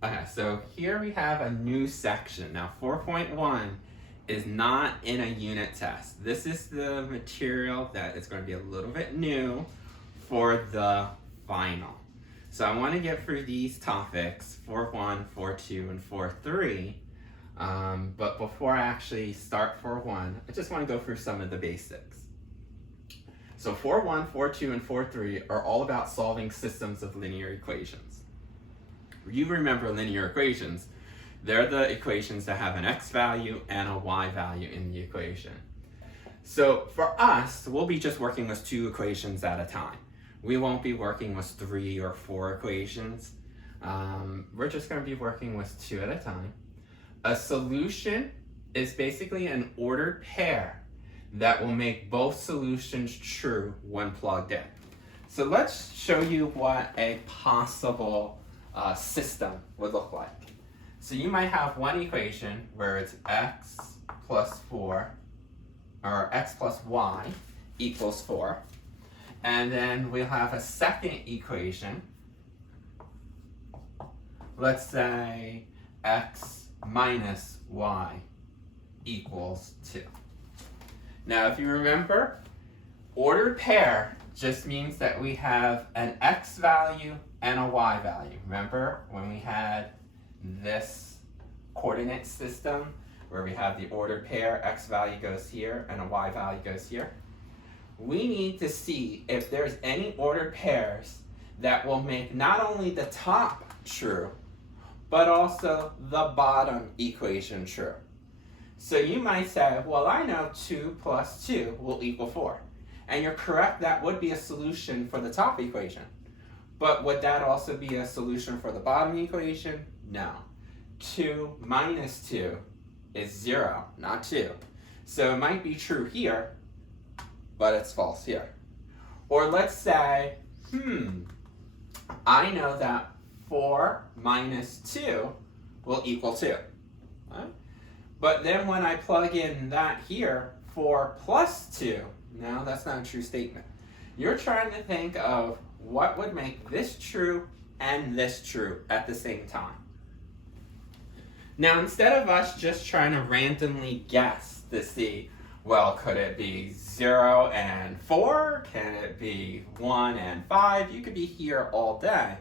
Okay, so here we have a new section. Now 4.1 is not in a unit test. This is the material that is going to be a little bit new for the final. So I want to get through these topics, 4.1, 4.2, and 4.3. But before I actually start 4.1, I just want to go through some of the basics. So 4.1, 4.2, and 4.3 are all about solving systems of linear equations. You remember linear equations. They're the equations that have an x value and a y value in the equation. So for us, we'll be just working with 2 equations at a time. We won't be working with 3 or 4 equations. We're just going to be working with 2 at a time. A solution is basically an ordered pair that will make both solutions true when plugged in. So let's show you what a possible system would look like. So you might have one equation where it's x plus 4, or x plus y equals 4. And then we'll have a second equation. Let's say x minus y equals 2. Now if you remember, ordered pair just means that we have an x value and a y value. Remember when we had this coordinate system where we have the ordered pair, x value goes here and a y value goes here? We need to see if there's any ordered pairs that will make not only the top true, but also the bottom equation true. So you might say, well, I know 2 plus 2 will equal 4. And you're correct, that would be a solution for the top equation. But would that also be a solution for the bottom equation? No. 2 minus 2 is 0, not 2. So it might be true here, but it's false here. Or let's say, I know that 4 minus 2 will equal 2. Right? But then when I plug in that here, 4 plus 2, no, that's not a true statement. You're trying to think of what would make this true and this true at the same time. Now, instead of us just trying to randomly guess to see, well, could it be 0 and 4? Can it be 1 and 5? You could be here all day.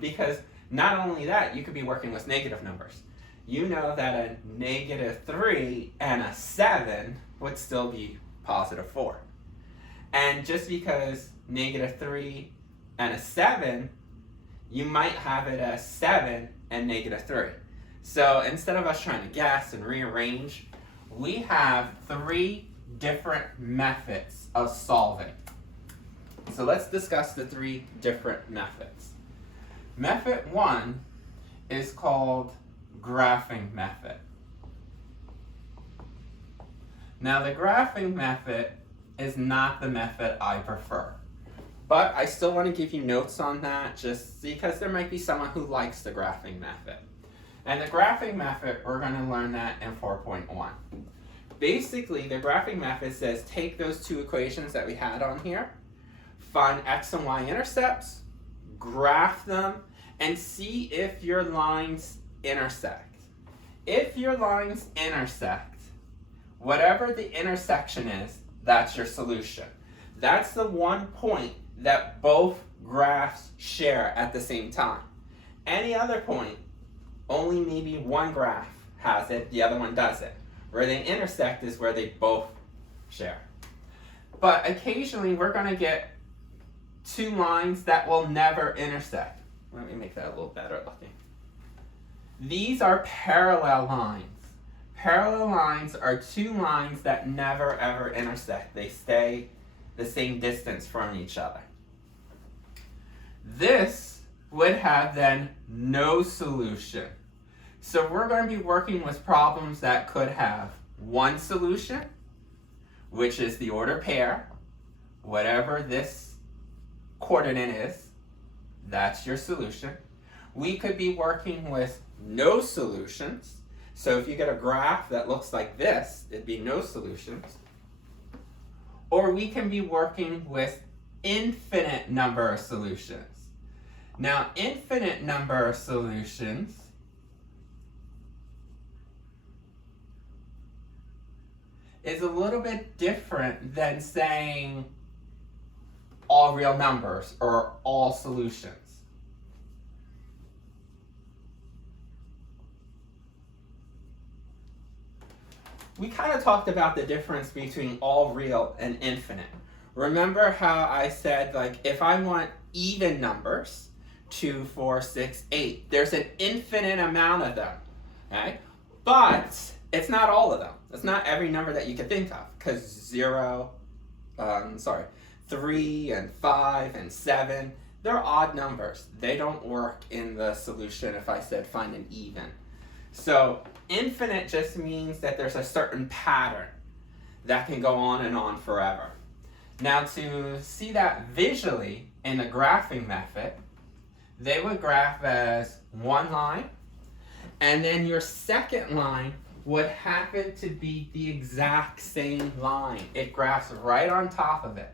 Because not only that, you could be working with negative numbers. You know that a negative 3 and a 7 would still be positive 4. And just because negative 3 and a 7, you might have it as 7 and negative 3. So instead of us trying to guess and rearrange, we have 3 different methods of solving. So let's discuss the 3 different methods. Method 1 is called graphing method. Now the graphing method is not the method I prefer, but I still want to give you notes on that just because there might be someone who likes the graphing method. And the graphing method, we're going to learn that in 4.1. Basically, the graphing method says take those 2 equations that we had on here, find x and y intercepts, graph them, and see if your lines intersect. If your lines intersect, whatever the intersection is, that's your solution. That's the one point that both graphs share at the same time. Any other point, only maybe one graph has it, the other one doesn't. Where they intersect is where they both share. But occasionally we're going to get 2 lines that will never intersect. Let me make that a little better looking. These are parallel lines. Parallel lines are 2 lines that never ever intersect. They stay the same distance from each other. This would have then no solution. So we're going to be working with problems that could have one solution, which is the order pair. Whatever this coordinate is, that's your solution. We could be working with no solutions. So if you get a graph that looks like this, it'd be no solutions. Or we can be working with infinite number of solutions. Now, infinite number of solutions is a little bit different than saying all real numbers or all solutions. We kind of talked about the difference between all real and infinite. Remember how I said, like, if I want even numbers, 2, 4, 6, 8, there's an infinite amount of them, okay? But it's not all of them. It's not every number that you can think of, because 3 and 5 and 7, they're odd numbers. They don't work in the solution if I said find an even. So infinite just means that there's a certain pattern that can go on and on forever. Now, to see that visually in the graphing method, they would graph as one line, and then your second line would happen to be the exact same line. It graphs right on top of it.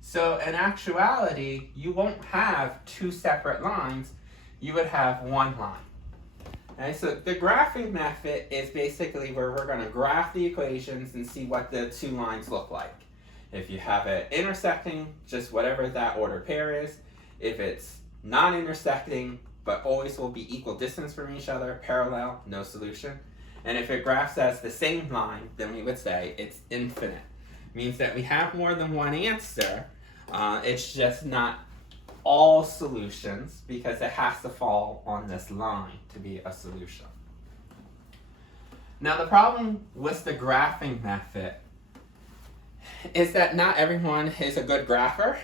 So in actuality, you won't have two separate lines, you would have one line. Okay, so the graphing method is basically where we're going to graph the equations and see what the two lines look like. If you have it intersecting, just whatever that ordered pair is. If it's non-intersecting, but always will be equal distance from each other, parallel, no solution. And if it graphs as the same line, then we would say it's infinite. Means that we have more than one answer, it's just not all solutions because it has to fall on this line to be a solution. Now the problem with the graphing method is that not everyone is a good grapher.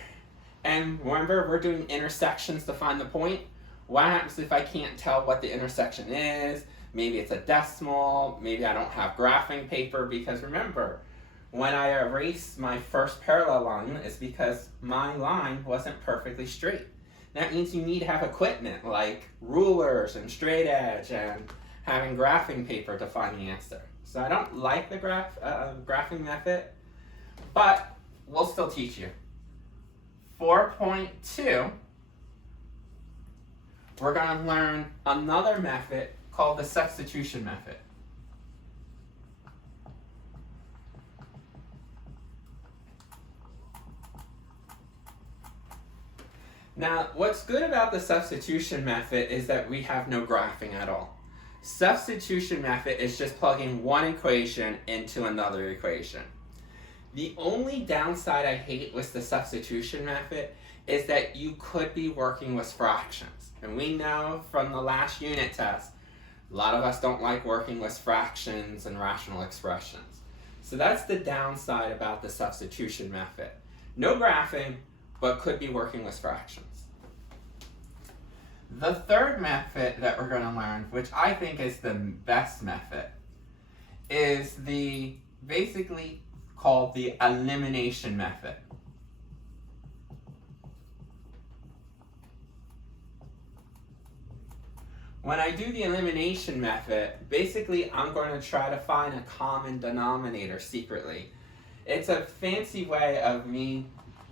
And remember, we're doing intersections to find the point. What happens if I can't tell what the intersection is? Maybe it's a decimal, maybe I don't have graphing paper, because remember, when I erased my first parallel line, it's because my line wasn't perfectly straight. That means you need to have equipment like rulers and straight edge and having graphing paper to find the answer. So I don't like the graphing method, but we'll still teach you. 4.2, we're going to learn another method called the substitution method. Now, what's good about the substitution method is that we have no graphing at all. Substitution method is just plugging one equation into another equation. The only downside I hate with the substitution method is that you could be working with fractions. And we know from the last unit test, a lot of us don't like working with fractions and rational expressions. So that's the downside about the substitution method. No graphing, but could be working with fractions. The third method that we're going to learn, which I think is the best method, is the basically called the elimination method. When I do the elimination method, basically I'm going to try to find a common denominator secretly. It's a fancy way of me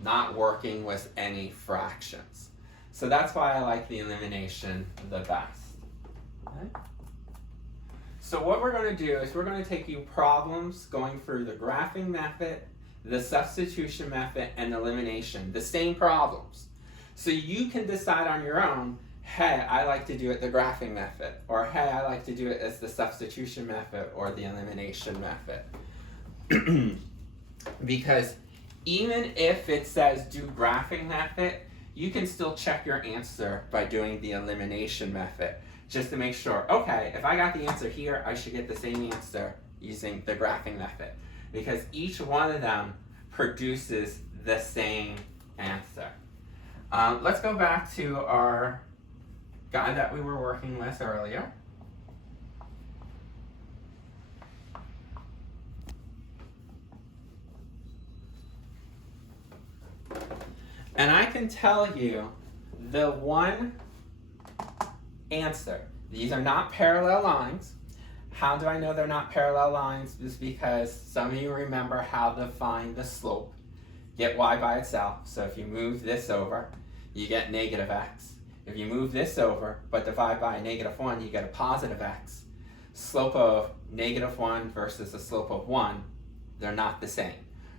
not working with any fractions. So that's why I like the elimination the best. Okay? So what we're going to do is we're going to take you problems going through the graphing method, the substitution method, and elimination, the same problems. So you can decide on your own, hey, I like to do it the graphing method, or hey, I like to do it as the substitution method or the elimination method. Because even if it says do graphing method, you can still check your answer by doing the elimination method, just to make sure, okay, if I got the answer here, I should get the same answer using the graphing method, because each one of them produces the same answer. Let's go back to our guy that we were working with earlier. And I can tell you the one answer. These are not parallel lines. How do I know they're not parallel lines? Is because some of you remember how to find the slope. Get y by itself. So if you move this over, you get negative x. If you move this over, but divide by a negative 1, you get a positive x. Slope of negative 1 versus the slope of 1, they're not the same.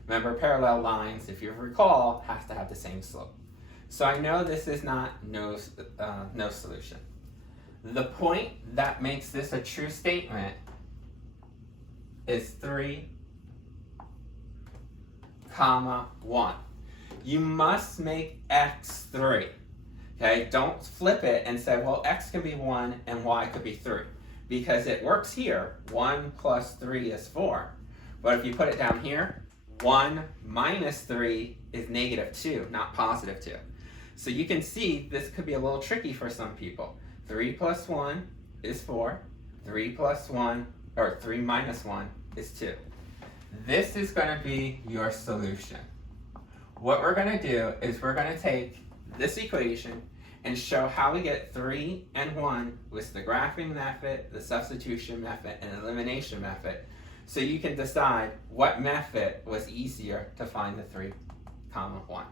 Remember, parallel lines, if you recall, has to have the same slope. So I know this is not no solution. The point that makes this a true statement is 3, 1. You must make x 3. Okay, don't flip it and say, well, x can be 1 and y could be 3. Because it works here, 1 plus 3 is 4. But if you put it down here, 1 minus 3 is negative 2, not positive 2. So you can see this could be a little tricky for some people. 3 plus 1 is 4. 3 plus 1, or 3 minus 1 is 2. This is going to be your solution. What we're going to do is we're going to take this equation and show how we get 3 and 1 with the graphing method, the substitution method, and elimination method, so you can decide what method was easier to find the 3, 1.